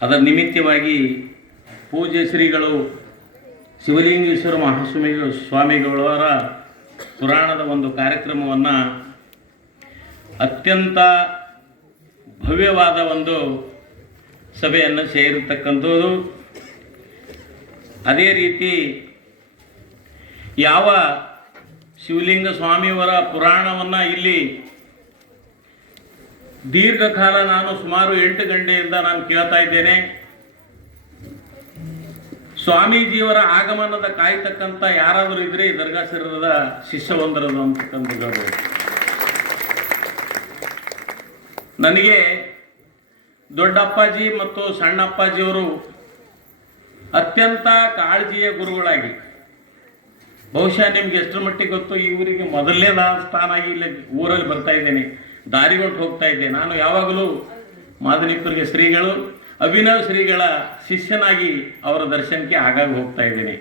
ಅದರ ನಿಮಿತ್ತವಾಗಿ ಪೂಜ್ಯ ಶ್ರೀಗಳು ಶಿವಲಿಂಗೇಶ್ವರ ಸ್ವಾಮಿಗಳವರ ಪುರಾಣದ ಒಂದು ಕಾರ್ಯಕ್ರಮವನ್ನು ಅತ್ಯಂತ ಭವ್ಯವಾದ ಒಂದು ಸಭೆಯನ್ನು ಸೇರಿರ್ತಕ್ಕಂಥದ್ದು. ಅದೇ ರೀತಿ ಯಾವ ಶಿವಲಿಂಗ ಸ್ವಾಮಿಯವರ ಪುರಾಣವನ್ನು ಇಲ್ಲಿ ದೀರ್ಘಕಾಲ ನಾನು ಸುಮಾರು 8 ಗಂಟೆಯಿಂದ ನಾನು ಕೇಳ್ತಾ ಇದ್ದೇನೆ. ಸ್ವಾಮೀಜಿಯವರ ಆಗಮನದ ಕಾಯ್ತಕ್ಕಂಥ ಯಾರಾದರೂ ಇದ್ರೆ ಈ ದರ್ಗಾಶರದ ಶಿಷ್ಯವೊಂದರದು ಅಂತಕ್ಕಂಥದ್ದು. ನನಗೆ ದೊಡ್ಡಪ್ಪಾಜಿ ಮತ್ತು ಸಣ್ಣಪ್ಪಾಜಿಯವರು ಅತ್ಯಂತ ಕಾಳಜಿಯ ಗುರುಗಳಾಗಿ, ಬಹುಶಃ ನಿಮ್ಗೆ ಎಷ್ಟರ ಮಟ್ಟಿಗೆ ಗೊತ್ತು, ಇವರಿಗೆ ಮೊದಲನೇದ ಸ್ಥಾನ ಆಗಿ ಇಲ್ಲಿ ಊರಲ್ಲಿ ಬರ್ತಾ ಇದ್ದೇನೆ, ದಾರಿಗೊಟ್ಟು ಹೋಗ್ತಾ ಇದ್ದೆ. ನಾನು ಯಾವಾಗಲೂ ಮಾದನಿಪುರಿಗೆ ಶ್ರೀಗಳು ಅಭಿನವ್ ಶ್ರೀಗಳ ಶಿಷ್ಯನಾಗಿ ಅವರ ದರ್ಶನಕ್ಕೆ ಆಗಾಗ ಹೋಗ್ತಾ ಇದ್ದೇನೆ.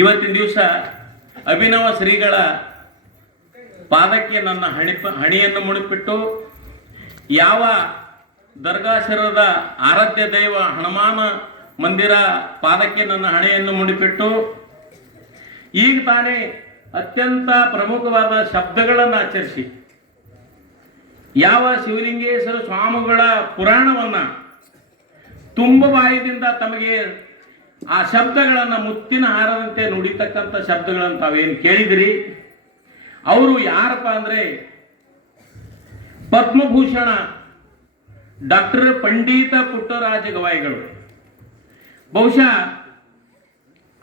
ಇವತ್ತಿನ ದಿವಸ ಅಭಿನವ ಶ್ರೀಗಳ ಪಾದಕ್ಕೆ ನನ್ನ ಹಣಿಯನ್ನು ಮುಡಿಪಿಟ್ಟು, ಯಾವ ದರ್ಗಾಶರದ ಆರಾಧ್ಯ ದೈವ ಹನುಮಾನ ಮಂದಿರ ಪಾದಕ್ಕೆ ನನ್ನ ಹಣೆಯನ್ನು ಮುಡಿಪಿಟ್ಟು, ಈಗ ತಾನೇ ಅತ್ಯಂತ ಪ್ರಮುಖವಾದ ಶಬ್ದಗಳನ್ನು ಆಚರಿಸಿ ಯಾವ ಶಿವಲಿಂಗೇಶ್ವರ ಸ್ವಾಮಿಗಳ ಪುರಾಣವನ್ನು ತುಂಬ ಬಾಯದಿಂದ ತಮಗೆ ಆ ಶಬ್ದಗಳನ್ನು ಮುತ್ತಿನ ಹಾರದಂತೆ ನುಡಿತಕ್ಕಂಥ ಶಬ್ದಗಳನ್ನು ತಾವೇನು ಕೇಳಿದಿರಿ. ಅವರು ಯಾರಪ್ಪ ಅಂದರೆ ಪದ್ಮಭೂಷಣ ಡಾಕ್ಟರ್ ಪಂಡಿತ ಪುಟ್ಟರಾಜ ಗವಾಯಿಗಳು. ಬಹುಶಃ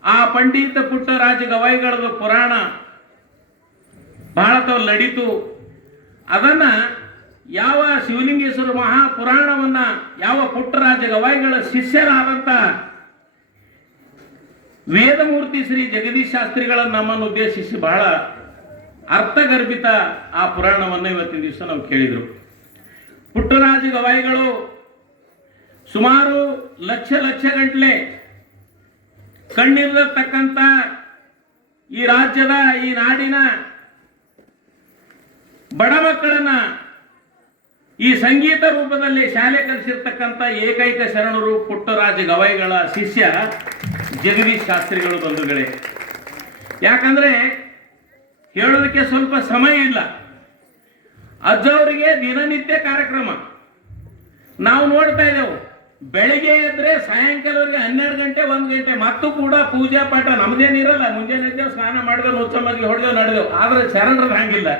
ಆ ಪಂಡಿತ ಪುಟ್ಟರಾಜ ಗವಾಯಿಗಳದ ಪುರಾಣ ಬಹಳ ತಾವು ನಡೀತು. ಅದನ್ನು ಯಾವ ಶಿವಲಿಂಗೇಶ್ವರ ಮಹಾಪುರಾಣವನ್ನು ಯಾವ ಪುಟ್ಟರಾಜ ಗವಾಯಿಗಳ ಶಿಷ್ಯರಾದಂಥ ವೇದಮೂರ್ತಿ ಶ್ರೀ ಜಗದೀಶ್ ಶಾಸ್ತ್ರಿಗಳನ್ನು ನಮ್ಮನ್ನು ಉದ್ದೇಶಿಸಿ ಬಹಳ ಅರ್ಥಗರ್ಭಿತ ಆ ಪುರಾಣವನ್ನು ಇವತ್ತಿನ ದಿವಸ ನಾವು ಕೇಳಿದರು. ಪುಟ್ಟರಾಜ ಗವಾಯಿಗಳು ಸುಮಾರು ಲಕ್ಷ ಗಂಟಲೆ ಕಣ್ಣಿರತಕ್ಕಂಥ ಈ ರಾಜ್ಯದ ಈ ನಾಡಿನ ಬಡ ಮಕ್ಕಳನ್ನ ಈ ಸಂಗೀತ ರೂಪದಲ್ಲಿ ಶಾಲೆ ಕಲಿಸಿರ್ತಕ್ಕಂಥ ಏಕೈಕ ಶರಣರು ಪುಟ್ಟರಾಜ ಗವಾಯಿಗಳ ಶಿಷ್ಯ ಜಗದೀಶ್ ಶಾಸ್ತ್ರಿಗಳು ಬಂಧುಗಳೇ. ಯಾಕಂದ್ರೆ ಹೇಳೋದಕ್ಕೆ ಸ್ವಲ್ಪ ಸಮಯ ಇಲ್ಲ. ಅಜ್ಜವರಿಗೆ ದಿನನಿತ್ಯ ಕಾರ್ಯಕ್ರಮ ನಾವು ನೋಡ್ತಾ ಇದ್ದೇವೆ. ಬೆಳಿಗ್ಗೆ ಎದ್ರೆ ಸಾಯಂಕಾಲವರೆಗೆ 12 ಗಂಟೆ 1 ಗಂಟೆ ಮತ್ತು ಕೂಡ ಪೂಜಾ ಪಾಠ ನಮ್ದೇನಿರಲ್ಲ. ಮುಂಜಾನೆ ಎದ್ದೇವೆ, ಸ್ನಾನ ಮಾಡಿದೆವು, ಉತ್ಸವಕ್ಕೆ ಹೊಡೆದೆವು, ನಡೆದೆವು. ಆದ್ರೆ ಶರಣರದ್ದು ಹಂಗಿಲ್ಲ.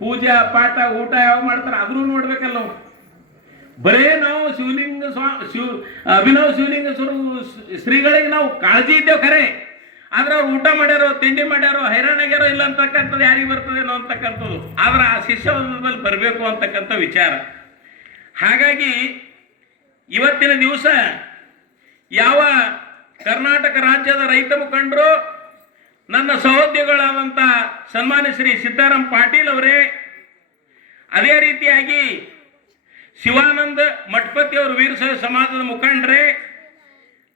ಪೂಜಾ ಪಾಠ ಊಟ ಯಾವಾಗ ಮಾಡ್ತಾರೆ ಅದನ್ನು ನೋಡ್ಬೇಕಲ್ಲ ನಾವು. ಬರೇ ನಾವು ಅಭಿನವ್ ಶಿವಲಿಂಗೇಶ್ವರ ಶ್ರೀಗಳಿಗೆ ನಾವು ಕಾಳಜಿ ಇದ್ದೇವೆ ಖರೆ, ಆದ್ರೆ ಅವ್ರು ಊಟ ಮಾಡ್ಯಾರೋ, ತಿಂಡಿ ಮಾಡ್ಯಾರೋ, ಹೈರಾಣಾಗ್ಯಾರೋ ಇಲ್ಲ ಅಂತಕ್ಕಂಥದ್ದು ಯಾರಿಗೆ ಬರ್ತದೇನೋ ಅಂತಕ್ಕಂಥದ್ದು. ಆದ್ರೆ ಆ ಶಿಷ್ಯವೊಂದರಲ್ಲಿ ಬರಬೇಕು ಅಂತಕ್ಕಂಥ ವಿಚಾರ. ಹಾಗಾಗಿ ಇವತ್ತಿನ ದಿವಸ ಯಾವ ಕರ್ನಾಟಕ ರಾಜ್ಯದ ರೈತ ಮುಖಂಡರು ನನ್ನ ಸಹೋದ್ಯೋಗಿಗಳಾದಂಥ ಸನ್ಮಾನ್ಯ ಶ್ರೀ ಸಿದ್ದಾರಾಮ್ ಪಾಟೀಲ್ ಅವರೇ, ಅದೇ ರೀತಿಯಾಗಿ ಶಿವಾನಂದ ಮಠಪತಿ ಅವರು ವೀರಶೈವ ಸಮಾಜದ ಮುಖಂಡರೇ,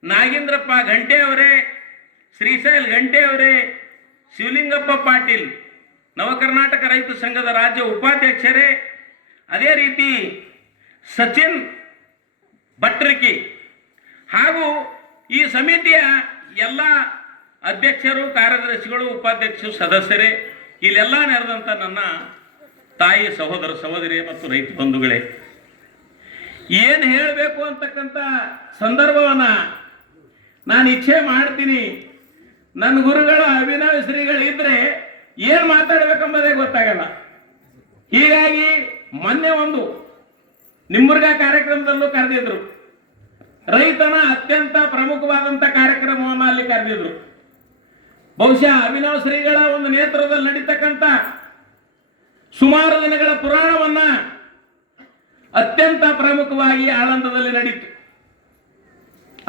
ನಾಗೇಂದ್ರಪ್ಪ ಘಂಟೆ ಅವರೇ, ಶ್ರೀಶೈಲ್ ಘಂಟೆ ಅವರೇ, ಶಿವಲಿಂಗಪ್ಪ ಪಾಟೀಲ್ ನವಕರ್ನಾಟಕ ರೈತ ಸಂಘದ ರಾಜ್ಯ ಉಪಾಧ್ಯಕ್ಷರೇ, ಅದೇ ರೀತಿ ಸಚಿನ್ ಭಟ್ರಿಕಿ ಹಾಗೂ ಈ ಸಮಿತಿಯ ಎಲ್ಲ ಅಧ್ಯಕ್ಷರು, ಕಾರ್ಯದರ್ಶಿಗಳು, ಉಪಾಧ್ಯಕ್ಷರು, ಸದಸ್ಯರೇ, ಇಲ್ಲೆಲ್ಲ ನೆರೆದಂಥ ನನ್ನ ತಾಯಿ, ಸಹೋದರ ಸಹೋದರಿ ಮತ್ತು ರೈತ ಬಂಧುಗಳೇ, ಏನು ಹೇಳಬೇಕು ಅಂತಕ್ಕಂಥ ಸಂದರ್ಭವನ್ನು ನಾನು ಇಚ್ಛೆ ಮಾಡ್ತೀನಿ. ನನ್ನ ಗುರುಗಳ ಅಭಿನವ ಶ್ರೀಗಳಿದ್ರೆ ಏನು ಮಾತಾಡಬೇಕೆಂಬುದೇ ಗೊತ್ತಾಗಲ್ಲ. ಹೀಗಾಗಿ ಮೊನ್ನೆ ಒಂದು ನಿಮ್ಮುರ್ಗ ಕಾರ್ಯಕ್ರಮದಲ್ಲೂ ಕರೆದಿದ್ರು. ರೈತನ ಅತ್ಯಂತ ಪ್ರಮುಖವಾದಂಥ ಕಾರ್ಯಕ್ರಮವನ್ನು ಅಲ್ಲಿ ಕರೆದಿದ್ರು. ಬಹುಶಃ ಅಭಿನವ ಶ್ರೀಗಳ ಒಂದು ನೇತೃತ್ವದಲ್ಲಿ ನಡೀತಕ್ಕಂಥ ಸುಮಾರು ದಿನಗಳ ಪುರಾಣವನ್ನ ಅತ್ಯಂತ ಪ್ರಮುಖವಾಗಿ ಆಳಂದದಲ್ಲಿ ನಡೀತು.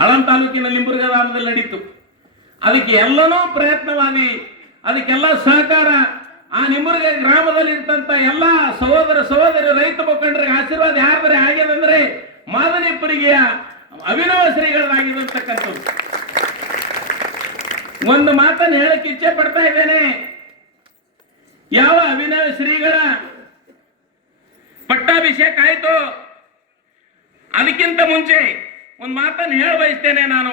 ಆಳಂದ ತಾಲೂಕಿನ ಲಿಂಬುರ್ಗ ಗ್ರಾಮದಲ್ಲಿ ನಡೀತು. ಅದಕ್ಕೆ ಎಲ್ಲನೂ ಪ್ರಯತ್ನವಾಗಿ, ಅದಕ್ಕೆಲ್ಲ ಸಹಕಾರ ಆ ನಿಂಬುರ್ಗ ಗ್ರಾಮದಲ್ಲಿ ಇರ್ತಂತ ಎಲ್ಲ ಸಹೋದರ ಸಹೋದರಿ ರೈತ ಮುಖಂಡರಿಗೆ ಆಶೀರ್ವಾದ ಯಾರ್ದರೆ ಆಗ್ಯದಂದ್ರೆ ಮಾದನಿಪುರಿಗೆ ಅಭಿನವ ಶ್ರೀಗಳಾಗಿದೆ ಅಂತಕ್ಕಂಥದ್ದು. ಒಂದು ಮಾತನ್ನು ಹೇಳಕ್ಕೆ ಇಚ್ಛೆ ಪಡ್ತಾ ಇದ್ದೇನೆ. ಯಾವ ಅಭಿನವ ಶ್ರೀಗಳ ಪಟ್ಟಾಭಿಷೇಕ ಆಯಿತು ಅದಕ್ಕಿಂತ ಮುಂಚೆ ಒಂದು ಮಾತನ್ನು ಹೇಳ ಬಯಸ್ತೇನೆ. ನಾನು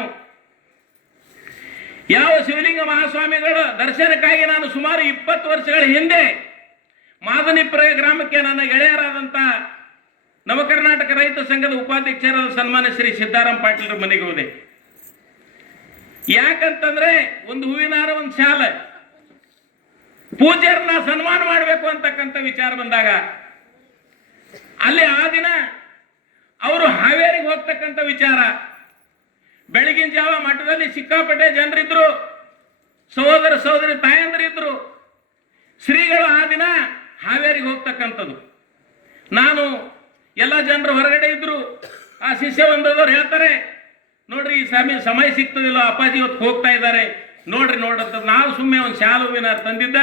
ಯಾವ ಶಿವಲಿಂಗ ಮಹಾಸ್ವಾಮಿಗಳ ದರ್ಶನಕ್ಕಾಗಿ ನಾನು ಸುಮಾರು 20 ವರ್ಷಗಳ ಹಿಂದೆ ಮಾದನಿಪುರ ಗ್ರಾಮಕ್ಕೆ ನನ್ನ ಗೆಳೆಯರಾದಂಥ ನವ ಕರ್ನಾಟಕ ರೈತ ಸಂಘದ ಉಪಾಧ್ಯಕ್ಷರಾದ ಸನ್ಮಾನ್ಯ ಶ್ರೀ ಸಿದ್ದಾರಾಮ್ ಪಾಟೀಲ್ರ ಮನೆಗೆ ಹೋದೆ. ಯಾಕಂತಂದ್ರೆ ಒಂದು ಹೂವಿನ ಹಾರ, ಒಂದು ಶಾಲ, ಪೂಜ್ಯರನ್ನ ಸನ್ಮಾನ ಮಾಡಬೇಕು ಅಂತಕ್ಕಂಥ ವಿಚಾರ ಬಂದಾಗ ಅಲ್ಲಿ ಆ ದಿನ ಅವರು ಹಾವೇರಿಗೆ ಹೋಗ್ತಕ್ಕಂಥ ವಿಚಾರ. ಬೆಳಗಿನ ಜಾವ ಮಠದಲ್ಲಿ ಸಿಕ್ಕಾಪಟ್ಟೆ ಜನರಿದ್ರು, ಸಹೋದರ ಸಹೋದರಿ ತಾಯಂದ್ರಿದ್ರು. ಶ್ರೀಗಳು ಆ ದಿನ ಹಾವೇರಿಗೆ ಹೋಗ್ತಕ್ಕಂಥದ್ದು. ನಾನು ಎಲ್ಲ ಜನರು ಹೊರಗಡೆ ಇದ್ರು. ಆ ಶಿಷ್ಯ ಒಂದದವ್ರು ಹೇಳ್ತಾರೆ, ನೋಡ್ರಿ ಈ ಸಮಯ ಸಿಗ್ತದಿಲ್ಲ, ಅಪ್ಪಾಜಿ ಇವತ್ತು ಹೋಗ್ತಾ ಇದ್ದಾರೆ, ನೋಡ್ರಿ ನೋಡಂತ. ನಾವು ಸುಮ್ಮನೆ ಒಂದು ಶಾಲು ಹೂವಿನ ತಂದಿದ್ದ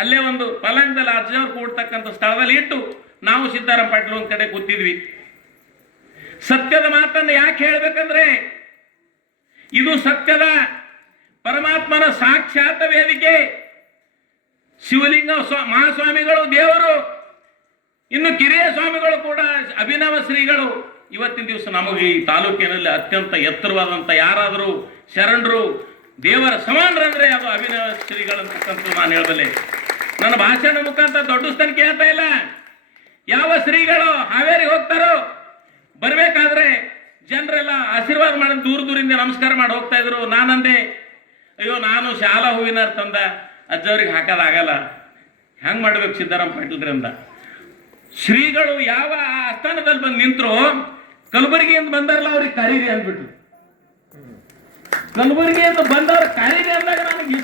ಅಲ್ಲೇ ಒಂದು ಪಲಂಗದಲ್ಲಿ ಅಜ್ಜವ್ರು ಕೂಡ್ತಕ್ಕಂಥ ಸ್ಥಳದಲ್ಲಿ ಇಟ್ಟು ನಾವು ಸಿದ್ದಾರಾಮ್ ಪಾಟೀಲ್ ಒಂದ್ ಕಡೆ ಕೂತಿದ್ವಿ. ಸತ್ಯದ ಮಾತನ್ನು ಯಾಕೆ ಹೇಳ್ಬೇಕಂದ್ರೆ ಇದು ಸತ್ಯದ ಪರಮಾತ್ಮನ ಸಾಕ್ಷಾತ್ ವೇದಿಕೆ. ಶಿವಲಿಂಗ ಮಹಾಸ್ವಾಮಿಗಳು ದೇವರು, ಇನ್ನು ಕಿರಿಯ ಸ್ವಾಮಿಗಳು ಕೂಡ ಅಭಿನವ ಶ್ರೀಗಳು. ಇವತ್ತಿನ ದಿವಸ ನಮಗೆ ಈ ತಾಲೂಕಿನಲ್ಲಿ ಅತ್ಯಂತ ಎತ್ತರವಾದಂಥ ಯಾರಾದರೂ ಶರಣರು ದೇವರ ಸಮಾನರಂದ್ರೆ ಅದು ಅಭಿನವ ಶ್ರೀಗಳಂತಕ್ಕಂಥ ನಾನು ಹೇಳಬಲ್ಲೆ. ನನ್ನ ಭಾಷಣ ಮುಖಾಂತರ ದೊಡ್ಡ ಸ್ಥಾನ ಕೇಳ್ತಾ ಇಲ್ಲ. ಯಾವ ಶ್ರೀಗಳು ಹಾವೇರಿಗೆ ಹೋಗ್ತಾರೋ ಬರಬೇಕಾದ್ರೆ ಜನರೆಲ್ಲ ಆಶೀರ್ವಾದ ಮಾಡಿ ದೂರ ದೂರಿಂದ ನಮಸ್ಕಾರ ಮಾಡಿ ಹೋಗ್ತಾ ಇದ್ರು. ನಾನಂದೆ, ಅಯ್ಯೋ ನಾನು ಶಾಲಾ ಹೂವಿನ ತಂದ ಅಜ್ಜವ್ರಿಗೆ ಹಾಕೋದಾಗಲ್ಲ, ಹೆಂಗೆ ಮಾಡ್ಬೇಕು ಸಿದ್ದಾರಾಮ್ ಪಾಟೀಲ್ರಿಂದ. ಶ್ರೀಗಳು ಯಾವ ಆಸ್ಥಾನದಲ್ಲಿ ಬಂದು ನಿಂತರು, ಕಲಬುರಗಿಯಿಂದ ಬಂದಾರಲ್ಲ ಅವ್ರಿಗೆ ಕರೀರಿ ಅಂದ್ಬಿಟ್ಟು. ಕಲಬುರಗಿಯಿಂದ ಬಂದವ್ರು ಕರೀರಿ ಅಂದಾಗ ನನಗೆ